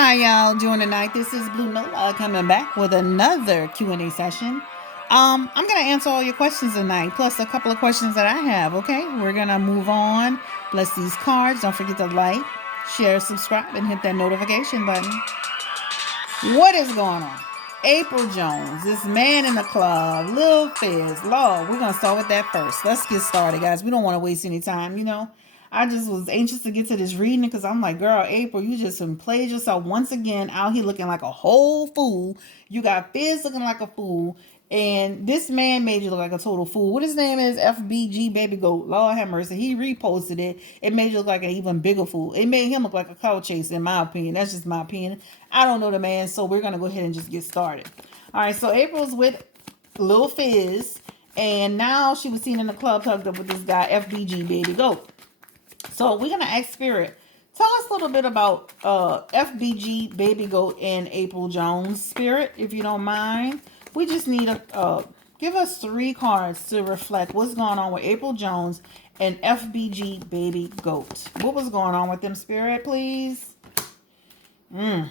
Hi y'all doing tonight? This is Blue Nola coming back with another Q&A session. I'm gonna answer all your questions tonight, plus a couple of questions that I have. Okay, we're gonna move on. Bless these cards. Don't forget to like, share, subscribe, and hit that notification button. What is going on? April Jones, this man in the club, Lil Fizz. Lord, we're gonna start with that first. Let's get started, guys. We don't want to waste any time. I just was anxious to get to this reading because I'm like, girl, April, you just played yourself once again out here looking like a whole fool. You got Fizz looking like a fool. And this man made you look like a total fool. What his name is? FBG Baby Goat. Lord have mercy. He reposted it. It made you look like an even bigger fool. It made him look like a cow chaser, in my opinion. That's just my opinion. I don't know the man, so we're going to go ahead and just get started. All right, so April's with Lil Fizz. And now she was seen in the club tucked up with this guy, FBG Baby Goat. So we're going to ask Spirit. Tell us a little bit about FBG Baby Goat and April Jones, Spirit, if you don't mind. We just need give us 3 cards to reflect what's going on with April Jones and FBG Baby Goat. What was going on with them, Spirit, please? Ten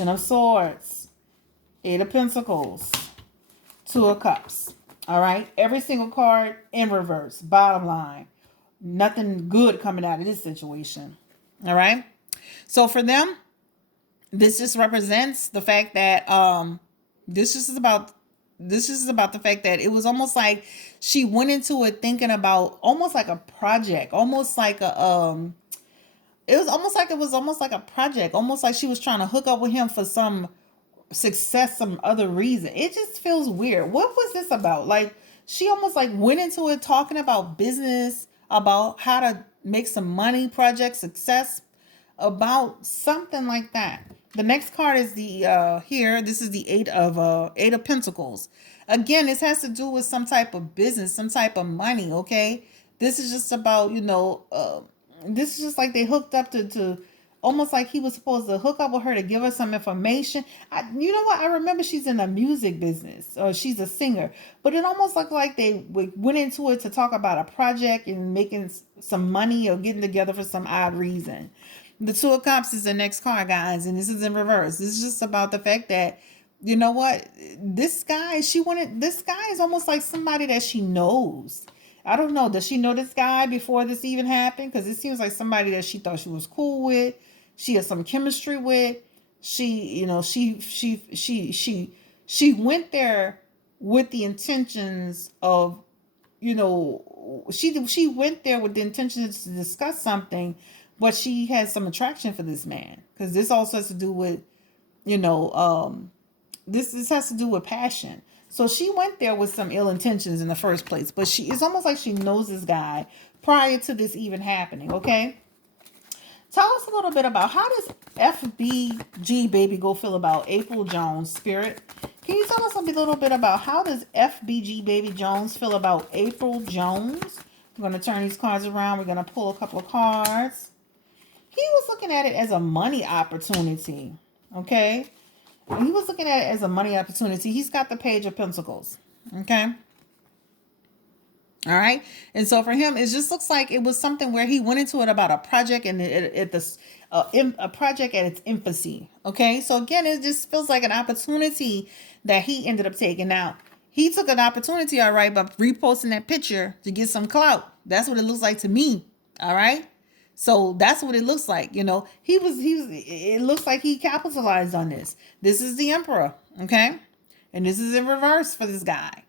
of Swords, 8 of Pentacles, 2 of Cups. All right, every single card in reverse. Bottom line, nothing good coming out of this situation. All right, so for them, this just represents the fact that this is about the fact that it was almost like she went into it thinking about almost like a project, almost like a it was almost like a project, almost like she was trying to hook up with him for some success, some other reason. It just feels weird. What was this about? Like she almost like went into it talking about business, about how to make some money, project success, about something like that. The next card is the here. This is the 8 of Pentacles. Again, this has to do with some type of business, some type of money. Okay, this is just about this is just like they hooked up to almost like he was supposed to hook up with her to give her some information. You know what? I remember she's in the music business, or she's a singer, but it almost looked like they went into it to talk about a project and making some money or getting together for some odd reason. The 2 of Cups is the next card, guys, and this is in reverse. This is just about the fact that, you know what, this guy is almost like somebody that she knows. I don't know. Does she know this guy before this even happened? Because it seems like somebody that she thought she was cool with. She has some chemistry with. She went there with the intentions of, she went there with the intentions to discuss something, but she has some attraction for this man, because this also has to do with, this has to do with passion. So she went there with some ill intentions in the first place, but it's almost like she knows this guy prior to this even happening. Okay. Tell us a little bit about, how does FBG Baby Go feel about April Jones, Spirit? Can you tell us a little bit about how does FBG Baby Jones feel about April Jones? We're going to turn these cards around. We're going to pull a couple of cards. He was looking at it as a money opportunity. Okay. He was looking at it as a money opportunity. He's got the Page of Pentacles. Okay. All right. And so for him, it just looks like it was something where he went into it about a project, and a project at its infancy. Okay. So again, it just feels like an opportunity that he ended up taking. Now, he took an opportunity, all right, by reposting that picture to get some clout. That's what it looks like to me. All right. So that's what it looks like. It looks like he capitalized on this. This is the Emperor. Okay. And this is in reverse for this guy.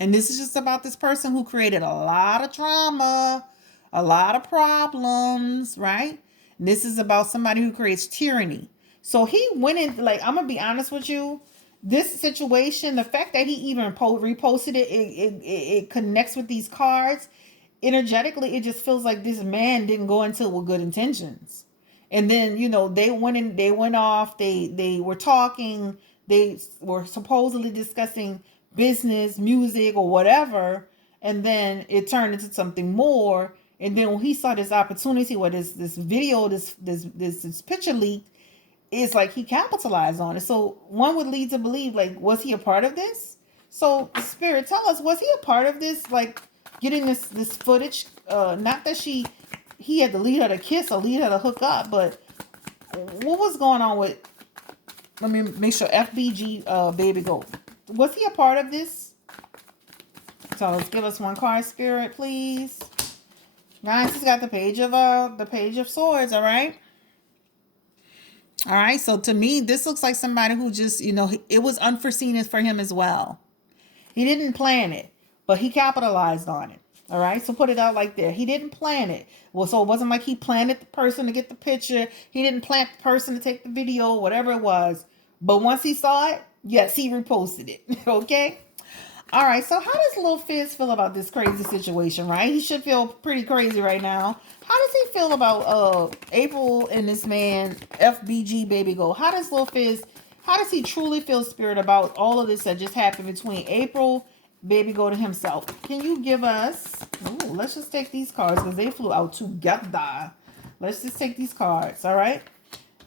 And this is just about this person who created a lot of trauma, a lot of problems, right? And this is about somebody who creates tyranny. So he went in, like, I'm going to be honest with you. This situation, the fact that he even reposted it, it connects with these cards. Energetically, it just feels like this man didn't go into it with good intentions. And then, they went off, they were talking, they were supposedly discussing business, music, or whatever, and then it turned into something more. And then when he saw this opportunity, where this video, this picture leak, it's like he capitalized on it. So one would lead to believe, like, was he a part of this? So Spirit, tell us, was he a part of this? Like, getting this footage? Not that he had to lead her to kiss or lead her to hook up, but what was going on with, let me make sure, FBG Baby Goat. Was he a part of this? So let's give us one card, Spirit, please. Guys, he's got the Page of Swords, all right? All right, so to me, this looks like somebody who just, it was unforeseen for him as well. He didn't plan it, but he capitalized on it. All right, so put it out like that. He didn't plan it. Well, so it wasn't like he planted the person to get the picture. He didn't plant the person to take the video, whatever it was. But once he saw it, yes, he reposted it. Okay? All right, so how does Lil Fizz feel about this crazy situation, right? He should feel pretty crazy right now. How does he feel about April and this man, FBG Baby Go? How does Lil Fizz, how does he truly feel, Spirit, about all of this that just happened between April, Baby Go, to himself? Can you give us, let's just take these cards because they flew out together. Let's just take these cards, all right?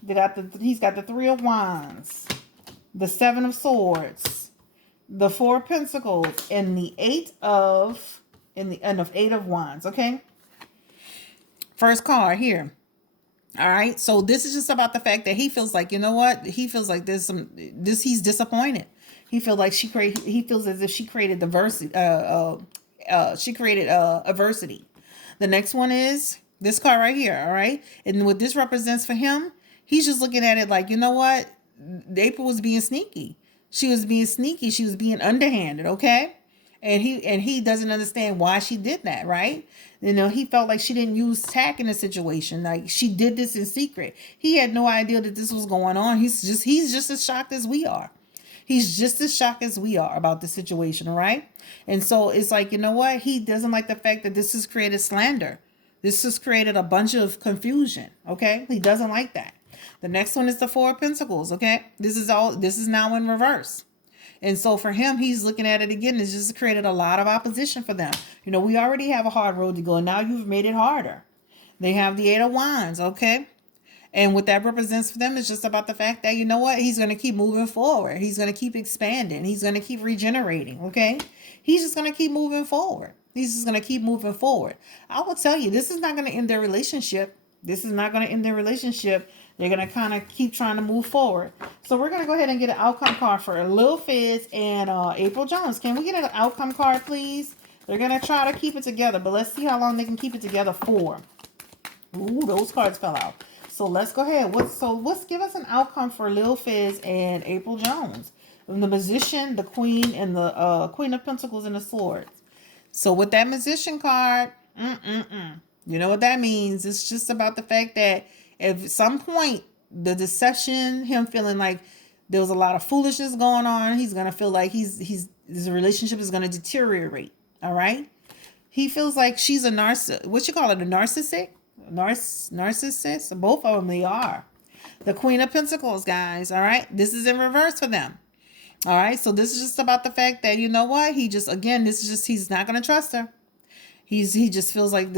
He's got the Three of Wands, the Seven of Swords, the Four of Pentacles, and the Eight of Wands. Okay. First card here. All right. So this is just about the fact that he feels like, you know what? He feels like he's disappointed. He feels like he feels as if she created diversity. She created adversity. The next one is this card right here. All right. And what this represents for him, he's just looking at it like, you know what? April was being sneaky. She was being sneaky. She was being underhanded, okay? And he doesn't understand why she did that, right? He felt like she didn't use tact in the situation. Like she did this in secret. He had no idea that this was going on. He's just as shocked as we are. He's just as shocked as we are about the situation, all right? And so it's like, you know what? He doesn't like the fact that this has created slander. This has created a bunch of confusion, okay? He doesn't like that. The next one is the Four of Pentacles, okay? This is now in reverse. And so for him, he's looking at it again. It's just created a lot of opposition for them. We already have a hard road to go. Now you've made it harder. They have the Eight of Wands, okay? And what that represents for them is just about the fact that, you know what? He's going to keep moving forward. He's going to keep expanding. He's going to keep regenerating, okay? He's just going to keep moving forward. He's just going to keep moving forward. I will tell you, this is not going to end their relationship. This is not going to end their relationship. They're going to kind of keep trying to move forward. So we're going to go ahead and get an outcome card for Lil Fizz and April Jones. Can we get an outcome card, please? They're going to try to keep it together, but let's see how long they can keep it together for. Ooh, those cards fell out. So let's go ahead. Let's give us an outcome for Lil Fizz and April Jones. The Magician, the Queen, and the Queen of Pentacles and the Swords. So with that Magician card, you know what that means? It's just about the fact that if at some point the deception, him feeling like there was a lot of foolishness going on, he's gonna feel like his relationship is gonna deteriorate. All right. He feels like she's a what you call it, a narcissist? Narcissist? Both of them, they are. The Queen of Pentacles, guys. All right. This is in reverse for them. All right. So this is just about the fact that, you know what? He's not going to trust her. He just feels like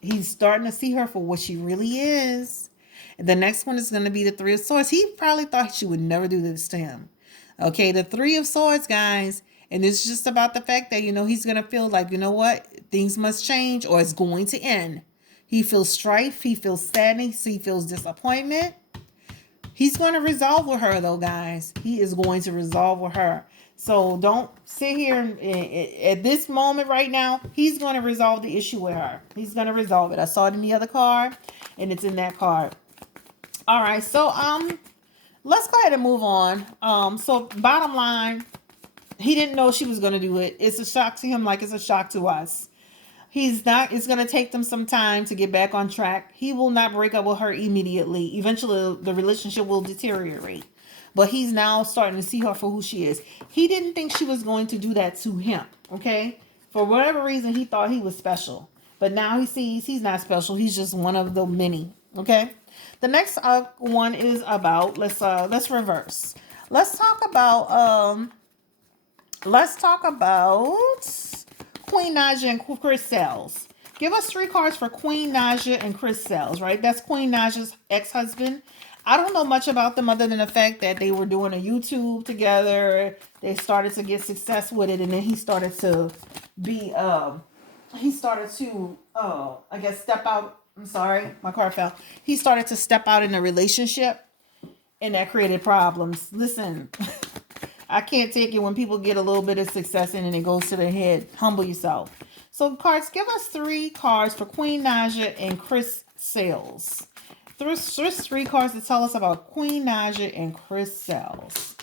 he's starting to see her for what she really is. And the next one is going to be the Three of Swords. He probably thought she would never do this to him. Okay. The Three of Swords, guys. And it's just about the fact that, he's going to feel like, you know what? Things must change or it's going to end. He feels strife. He feels sadness. He feels disappointment. He's going to resolve with her, though, guys. He is going to resolve with her. So don't sit here at this moment right now. He's going to resolve the issue with her. He's going to resolve it. I saw it in the other card, and it's in that card. All right. So let's go ahead and move on. So bottom line, he didn't know she was going to do it. It's a shock to him like it's a shock to us. It's going to take them some time to get back on track. He will not break up with her immediately. Eventually, the relationship will deteriorate. But he's now starting to see her for who she is. He didn't think she was going to do that to him, okay? For whatever reason, he thought he was special. But now he sees he's not special. He's just one of the many, okay? The next one is about, let's reverse. Let's talk about Queen Naja and Chris Sells. Give us 3 cards for Queen Naja and Chris Sells, right? That's Queen Naja's ex-husband. I don't know much about them other than the fact that they were doing a YouTube together. They started to get success with it, and then he started to I guess step out I'm sorry, my car fell. He started to step out in a relationship, and that created problems. Listen, I can't take it when people get a little bit of success and it goes to their head. Humble yourself. So cards, give us 3 cards for Queen Naja and Chris Sales. There's three cards to tell us about Queen Naja and Chris Sales.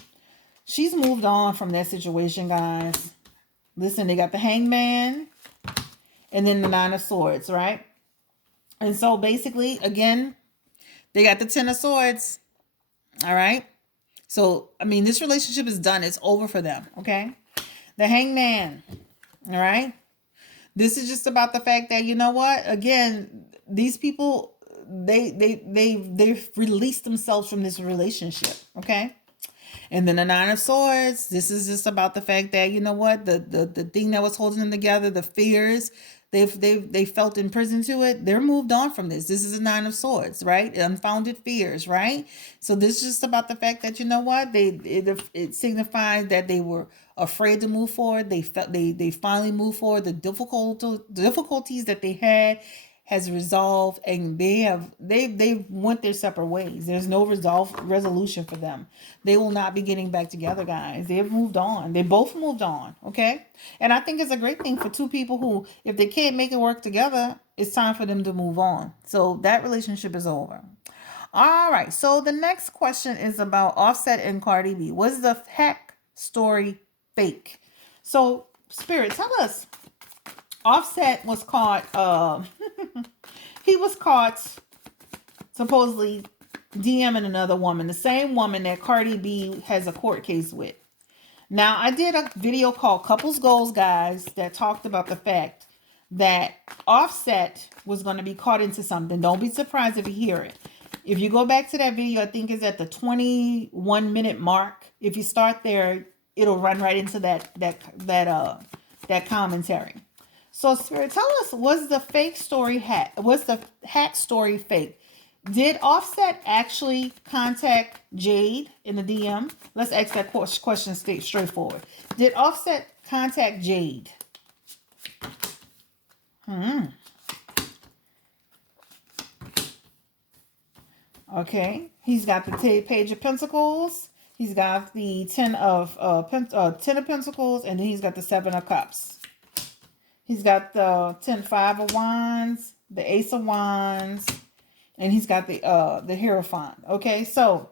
She's moved on from that situation, guys. Listen, they got the Hangman and then the 9 of Swords, right? And so basically, again, they got the 10 of Swords. All right. So, I mean, this relationship is done. It's over for them. Okay. The Hangman. All right. This is just about the fact that, you know what? Again, these people, they've released themselves from this relationship. Okay. And then the 9 of Swords, this is just about the fact that, you know what, the thing that was holding them together, the fears they felt in prison to it, they're moved on from this. This is a 9 of Swords, right? Unfounded fears, right? So this is just about the fact that, you know what, it signifies that they were afraid to move forward. They felt they finally moved forward. The difficulties that they had has resolved, and they went their separate ways. There's no resolution for them. They will not be getting back together, guys. They've moved on. They both moved on. Okay. And I think it's a great thing for two people who, if they can't make it work together, it's time for them to move on. So that relationship is over. All right. So the next question is about Offset and Cardi B. Was the heck story fake? So Spirit, tell us. Offset was caught, he was caught supposedly DMing another woman, the same woman that Cardi B has a court case with. Now, I did a video called Couples Goals, guys, that talked about the fact that Offset was going to be caught into something. Don't be surprised if you hear it. If you go back to that video, I think it's at the 21-minute mark. If you start there, it'll run right into that commentary. So, Spirit, tell us, was the hack story fake? Did Offset actually contact Jade in the DM? Let's ask that question straightforward. Did Offset contact Jade? Okay. He's got the Page of Pentacles. He's got the 10 of Pentacles, and then he's got the 7 of Cups. He's got the 5 of Wands, the Ace of Wands, and he's got the Hierophant. Okay, so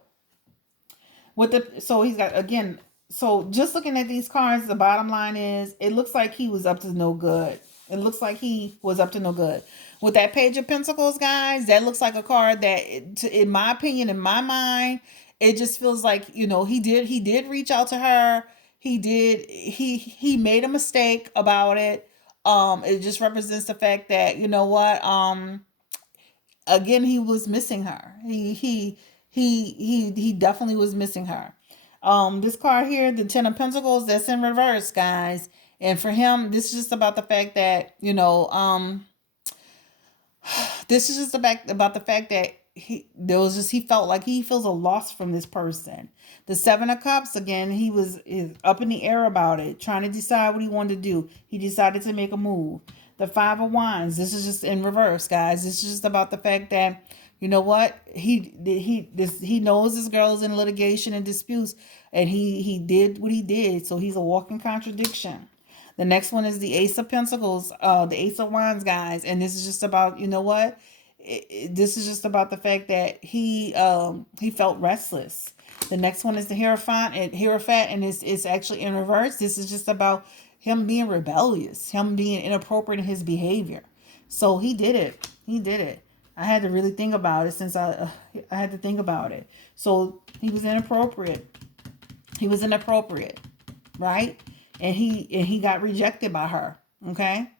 he's got, again, so just looking at these cards, the bottom line is it looks like he was up to no good. It looks like he was up to no good. With that Page of Pentacles, guys, that looks like a card that, in my opinion, in my mind, it just feels like, you know, he did reach out to her. He made a mistake about it. It just represents the fact that, you know what, again, he was missing her. He definitely was missing her. This card here, the 10 of Pentacles, that's in reverse, guys. And for him, this is just about the fact that, you know, this is just about the fact that he felt like he feels a loss from this person. The 7 of Cups, again, is up in the air about it, trying to decide what he wanted to do. He decided to make a move. The 5 of Wands, this is just in reverse, guys. This is just about the fact that, you know what, he knows this girl is in litigation and disputes, and he did what he did, so he's a walking contradiction. The next one is the Ace of Pentacles, the Ace of Wands, guys, and this is just about, you know what, this is just about the fact that he felt restless. The next one is the Hierophant, and it's actually in reverse. This is just about him being rebellious, him being inappropriate in his behavior. So he did it. I had to really think about it, since I had to think about it. So he was inappropriate. Right? And he got rejected by her. Okay?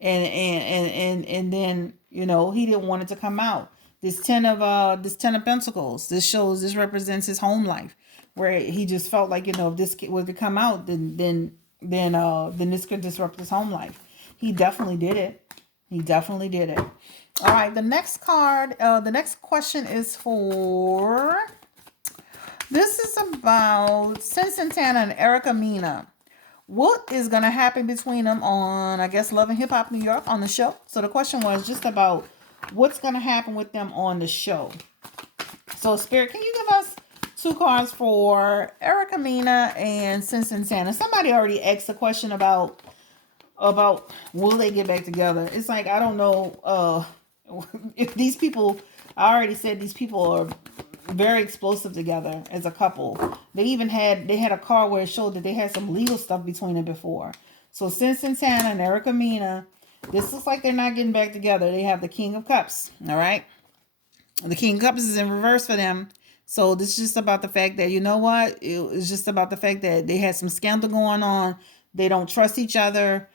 And then, you know, he didn't want it to come out. This 10 of Pentacles, this represents his home life, where he just felt like, you know, if this was to come out, then this could disrupt his home life. He definitely did it. All right, the next card, the next question is for, this is about Sin Santana and Erica Mena. What is going to happen between them on, I guess, Love and Hip Hop New York on the show? So the question was just about what's going to happen with them on the show. So, Spirit, can you give us two cards for Erica Mena and Sin Santana? Somebody already asked a question about will they get back together. It's like, I don't know if these people, I already said these people are very explosive together as a couple. They had a card where it showed that they had some legal stuff between them before. So Sin Santana and Erica Mena, this looks like they're not getting back together. They have the King of Cups. All right. The King of Cups is in reverse for them. So this is just about the fact that, you know what? It's just about the fact that they had some scandal going on. They don't trust each other.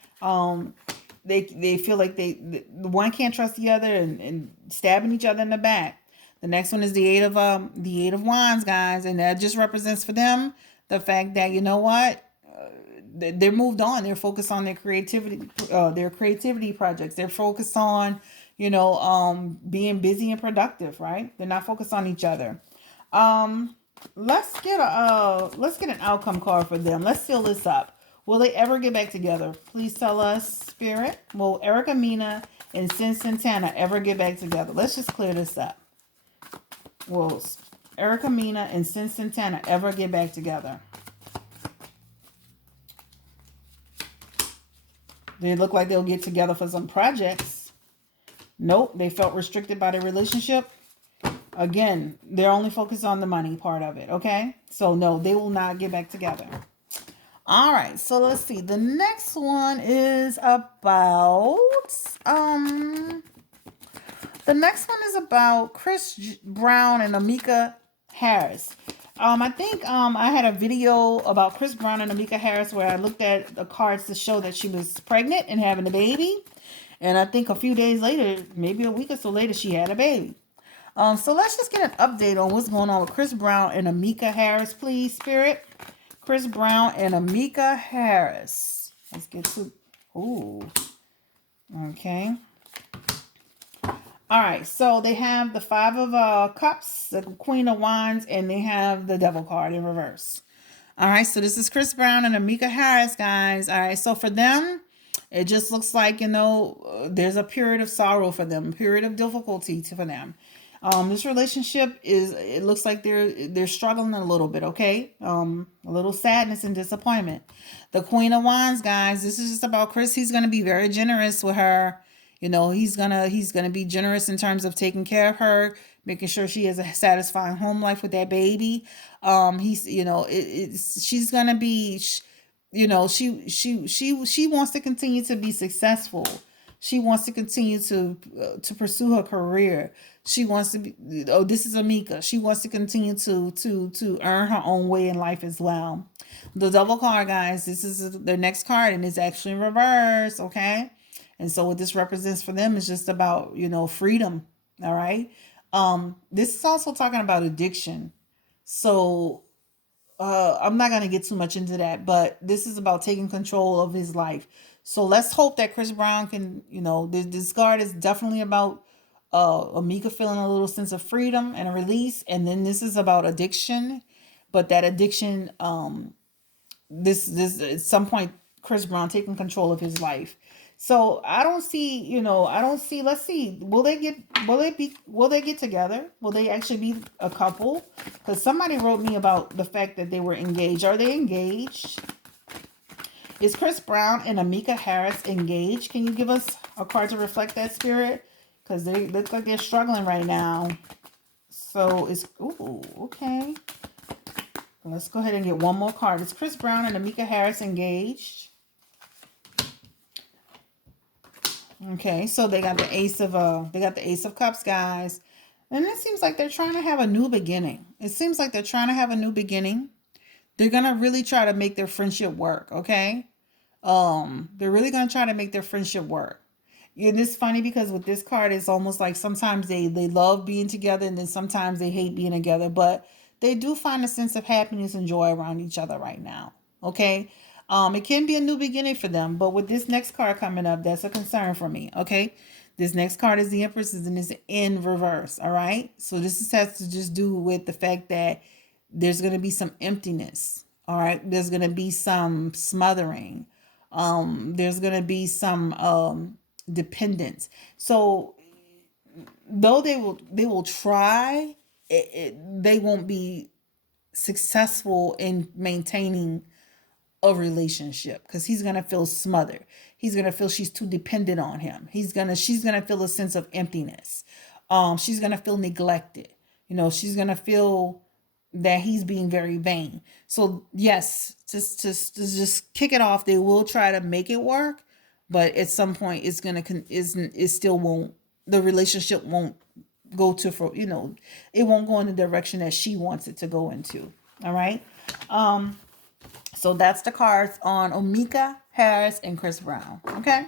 They feel like the one can't trust the other, and stabbing each other in the back. The next one is the eight of wands, guys, and that just represents for them the fact that, you know what, they're moved on. They're focused on their creativity projects. They're focused on, being busy and productive, right? They're not focused on each other. Um, let's get an outcome card for them. Let's seal this up. Will they ever get back together? Please tell us, Spirit. Will Erica Mena and Sin Santana ever get back together? Let's just clear this up. Will Erica Mena and Sin Santana ever get back together? They look like they'll get together for some projects. Nope, they felt restricted by their relationship. Again, they're only focused on the money part of it, okay? So no, they will not get back together. All right, so let's see. The next one is about Chris Brown and Amika Harris. I think I had a video about Chris Brown and Amika Harris where I looked at the cards to show that she was pregnant and having a baby. And I think a few days later, maybe a week or so later, she had a baby. So let's just get an update on what's going on with Chris Brown and Amika Harris, please, Spirit. Chris Brown and Amika Harris. Let's get to... Ooh. Okay. All right. So they have the Five of Cups, the Queen of Wands, and they have the Devil card in reverse. All right. So this is Chris Brown and Amika Harris, guys. All right. So for them, it just looks like, there's a period of sorrow for them, a period of difficulty for them. This relationship it looks like they're struggling a little bit, okay? A little sadness and disappointment. The Queen of Wands, guys, this is just about Chris. He's gonna be very generous with her. He's gonna be generous in terms of taking care of her, making sure she has a satisfying home life with that baby. She's gonna be, she wants to continue to be successful. She wants to continue to pursue her career. She wants to be. Oh, this is Amika. She wants to continue to earn her own way in life as well. The Double card, guys. This is their next card, and it's actually in reverse. Okay, and so what this represents for them is just about freedom. All right. This is also talking about addiction. So I'm not gonna get too much into that, but this is about taking control of his life. So let's hope that Chris Brown can, this card is definitely about Amika feeling a little sense of freedom and a release, and then this is about addiction, but that addiction, this at some point Chris Brown taking control of his life. So I don't see, let's see, will they get together? Will they actually be a couple? Because somebody wrote me about the fact that they were engaged. Are they engaged? Is Chris Brown and Amika Harris engaged? Can you give us a card to reflect that, Spirit? Because they look like they're struggling right now. So it's, ooh, okay. Let's go ahead and get one more card. Is Chris Brown and Amika Harris engaged? Okay, so they got the Ace of Cups, guys. And it seems like they're trying to have a new beginning. They're gonna really try to make their friendship work, okay? They're really gonna try to make their friendship work. And it's funny because with this card, it's almost like sometimes they love being together and then sometimes they hate being together, but they do find a sense of happiness and joy around each other right now. Okay. It can be a new beginning for them, but with this next card coming up, that's a concern for me. Okay. This next card is the Empress and is in reverse. All right. So this has to just do with the fact that there's going to be some emptiness. All right. There's going to be some smothering. There's going to be some dependence. So though they will try, they won't be successful in maintaining a relationship because he's gonna feel smothered. He's gonna feel she's too dependent on him. She's gonna feel a sense of emptiness. She's gonna feel neglected. She's gonna feel that he's being very vain. So yes, just kick it off. They will try to make it work, but at some point it's gonna it still won't. The relationship won't go to for it won't go in the direction that she wants it to go into. All right. So that's the cards on Omika Harris and Chris Brown. Okay.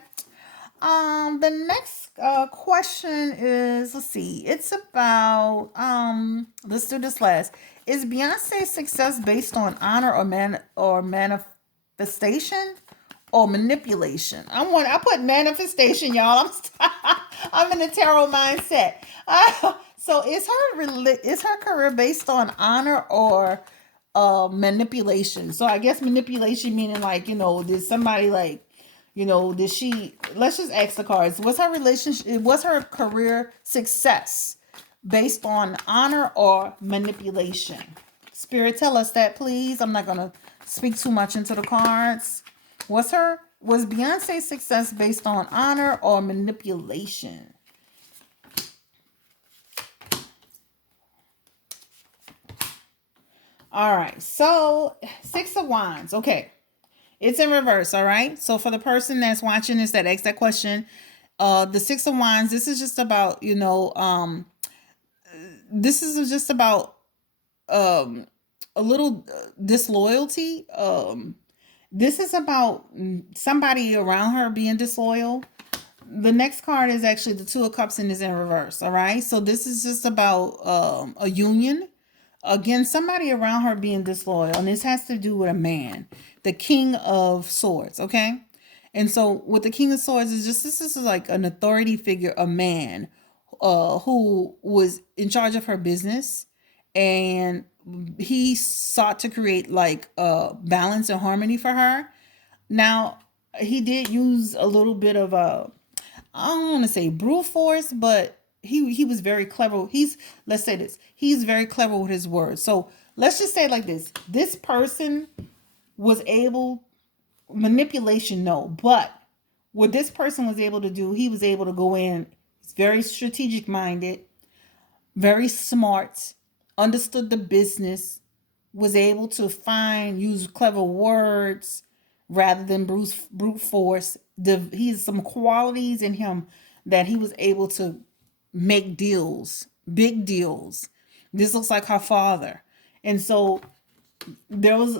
The next question is, let's see, it's about let's do this last. Is Beyonce's success based on honor or manifestation or manipulation? I put manifestation, y'all. I'm in a tarot mindset. So is her career based on honor or manipulation? So I guess manipulation meaning like, did somebody like, did she, let's just ask the cards, was her career success based on honor or manipulation? Spirit, tell us that, please. I'm not gonna speak too much into the cards. Was Beyonce's success based on honor or manipulation? All right, so Six of Wands. Okay, it's in reverse. All right, so for the person that's watching this that asked that question, the Six of Wands. This is just about this is just about a little disloyalty. This is about somebody around her being disloyal. The next card is actually the Two of Cups and is in reverse. All right, so this is just about a union. Again, somebody around her being disloyal, and this has to do with a man, the King of Swords, okay? And so with the King of Swords is just, this is like an authority figure, a man who was in charge of her business, and he sought to create like balance and harmony for her. Now, he did use a little bit of I don't want to say brute force, but he was very clever. Let's say this. He's very clever with his words. So let's just say it like this. This person was able, manipulation, no, but what this person was able to do, he was able to go in. He's very strategic minded, very smart, understood the business, was able to use clever words rather than brute force. He has some qualities in him that he was able to make deals, big deals. This looks like her father. And so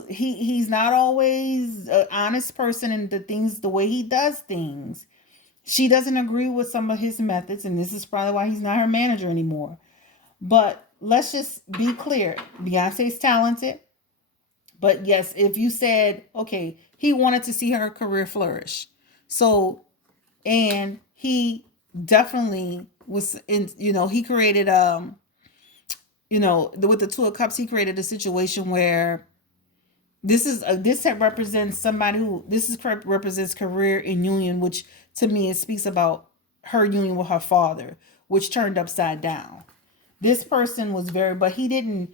he's not always an honest person in the way he does things. She doesn't agree with some of his methods, and this is probably why he's not her manager anymore. But let's just be clear. Beyonce's talented. But yes, if you said, okay, he wanted to see her career flourish. So, and he definitely was in, he created, with the Two of Cups, he created a situation where this represents somebody represents career in union, which to me it speaks about her union with her father, which turned upside down. This person was but he didn't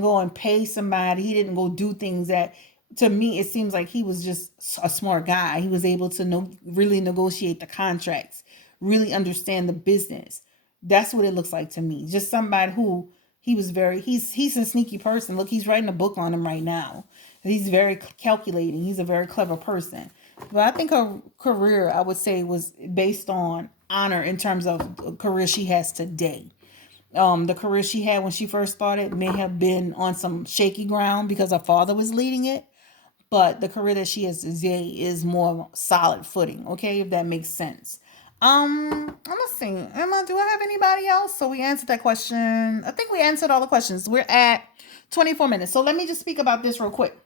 go and pay somebody. He didn't go do things that, to me, it seems like he was just a smart guy. He was able to really negotiate the contracts, really understand the business. That's what it looks like to me. Just somebody who he's a sneaky person. Look, he's writing a book on him right now. He's very calculating. He's a very clever person. But I think her career, I would say, was based on honor in terms of the career she has today. The career she had when she first started may have been on some shaky ground because her father was leading it. But the career that she has today is more solid footing. Okay, if that makes sense. Let's see. Emma, do I have anybody else? So we answered that question. I think we answered all the questions. We're at 24 minutes. So let me just speak about this real quick.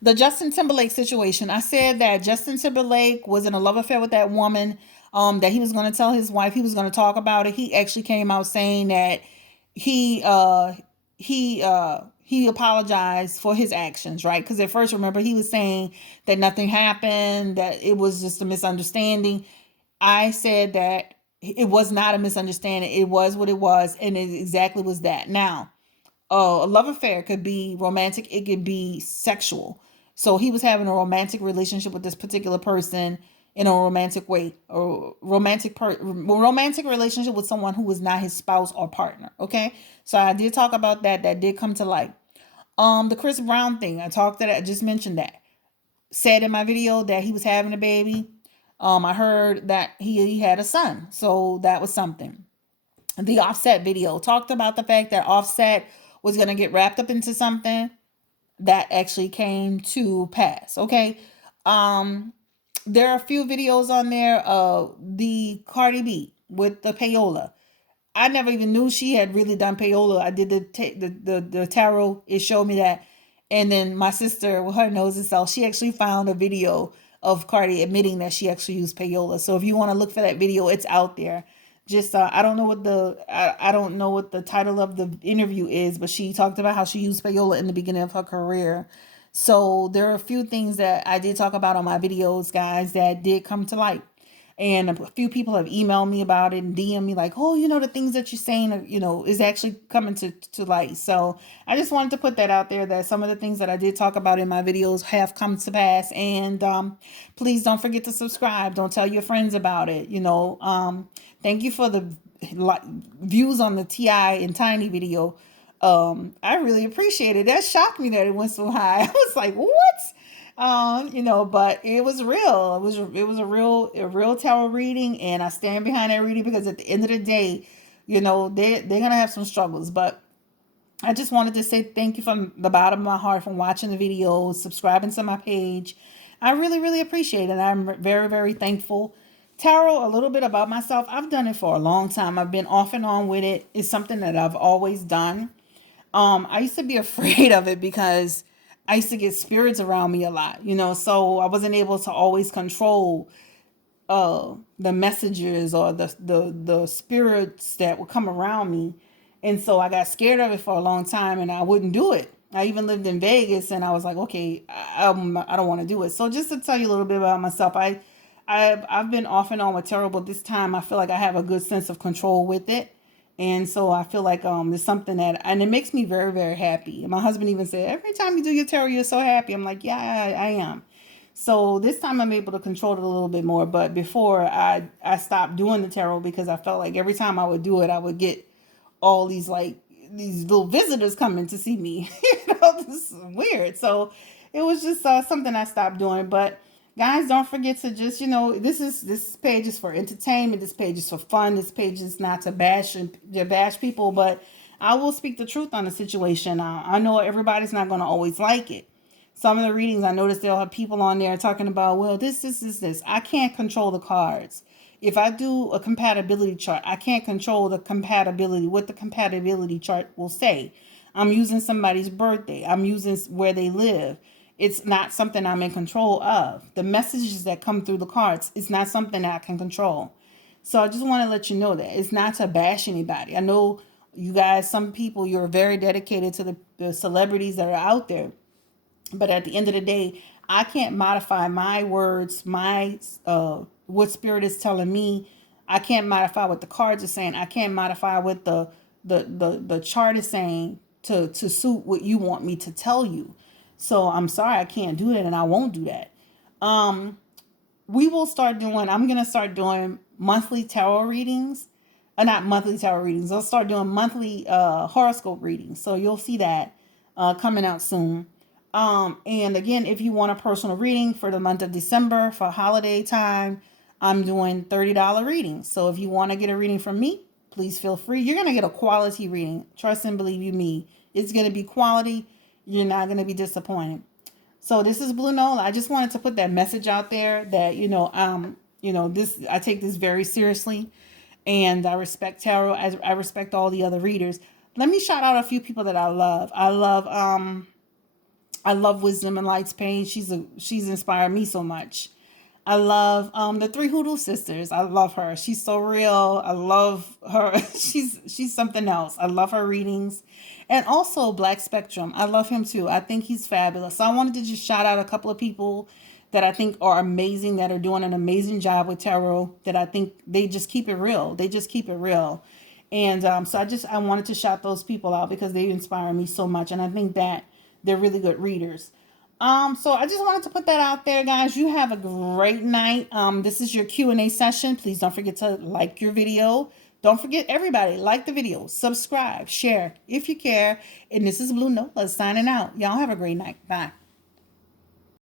The Justin Timberlake situation. I said that Justin Timberlake was in a love affair with that woman. That he was going to tell his wife. He was going to talk about it. He actually came out saying that he apologized for his actions, right? Because at first, remember, he was saying that nothing happened, that it was just a misunderstanding. I said that it was not a misunderstanding. It was what it was, and it exactly was that. Now, a love affair could be romantic, it could be sexual. So he was having a romantic relationship with this particular person in a romantic way, or romantic relationship with someone who was not his spouse or partner. Okay, so I did talk about that. That did come to light. The Chris Brown thing, I just mentioned that. Said in my video that he was having a baby. I heard that he had a son, so that was something. The Offset video talked about the fact that Offset was going to get wrapped up into something that actually came to pass. Okay. Um, there are a few videos on there of the Cardi B with the payola. I never even knew she had really done payola. I did the tarot. It showed me that, and then my sister, with her nose itself, she actually found a video of Cardi admitting that she actually used payola. So if you want to look for that video, it's out there. Just I don't know what I don't know what the title of the interview is, but she talked about how she used payola in the beginning of her career. So there are a few things that I did talk about on my videos, guys, that did come to light. And a few people have emailed me about it and DM me like, oh, the things that you're saying, is actually coming to light. So I just wanted to put that out there, that some of the things that I did talk about in my videos have come to pass. And please don't forget to subscribe. Don't tell your friends about it. Thank you for the views on the T.I. and Tiny video. I really appreciate it. That shocked me that it went so high. I was like, what? But it was real. It was a real tarot reading, and I stand behind that reading because at the end of the day, they're gonna have some struggles. But I just wanted to say thank you from the bottom of my heart for watching the videos, subscribing to my page. I really, really appreciate it. I'm very, very thankful. Tarot, a little bit about myself. I've done it for a long time. I've been off and on with it. It's something that I've always done. I used to be afraid of it because I used to get spirits around me a lot, so I wasn't able to always control the messages or the spirits that would come around me. And so I got scared of it for a long time, and I wouldn't do it. I even lived in Vegas, and I was like, okay, I don't want to do it. So just to tell you a little bit about myself, I've been off and on with tarot, but this time I feel like I have a good sense of control with it. And so I feel like it's something and it makes me very, very happy. And my husband even said, every time you do your tarot, you're so happy. I'm like, yeah, I am. So this time I'm able to control it a little bit more. But before I stopped doing the tarot because I felt like every time I would do it, I would get all these little visitors coming to see me. This is weird. So it was just something I stopped doing. But guys, don't forget to just, this page is for entertainment. This page is for fun. This page is not to bash people, but I will speak the truth on the situation. I know everybody's not going to always like it. Some of the readings, I noticed they'll have people on there talking about, well, this. I can't control the cards. If I do a compatibility chart, I can't control what the compatibility chart will say. I'm using somebody's birthday. I'm using where they live. It's not something I'm in control of. The messages that come through the cards, it's not something that I can control. So I just want to let you know that it's not to bash anybody. I know you guys, some people, you're very dedicated to the celebrities that are out there. But at the end of the day, I can't modify my words, my what spirit is telling me. I can't modify what the cards are saying. I can't modify what the chart is saying to suit what you want me to tell you. So I'm sorry, I can't do that, and I won't do that. I'm going to start doing monthly tarot readings. Not monthly tarot readings. I'll start doing monthly horoscope readings. So you'll see that coming out soon. And again, if you want a personal reading for the month of December for holiday time, I'm doing $30 readings. So if you want to get a reading from me, please feel free. You're going to get a quality reading. Trust and believe you me. It's going to be quality. You're not going to be disappointed. So this is Blue Nola. I just wanted to put that message out there that, this, I take this very seriously, and I respect tarot. I respect all the other readers. Let me shout out a few people that I love. I love Wisdom and Light's page. She's inspired me so much. I love the Three Hoodoo sisters. I love her. She's so real. I love her. She's something else. I love her readings. And also Black Spectrum. I love him too. I think he's fabulous. So I wanted to just shout out a couple of people that I think are amazing, that are doing an amazing job with tarot, that I think they just keep it real. They just keep it real. And so I wanted to shout those people out because they inspire me so much. And I think that they're really good readers. So I just wanted to put that out there, guys. You have a great night. This is your Q&A session. Please don't forget to like your video. Don't forget, everybody, like the video, subscribe, share if you care. And this is Blue Nola signing out. Y'all have a great night. Bye.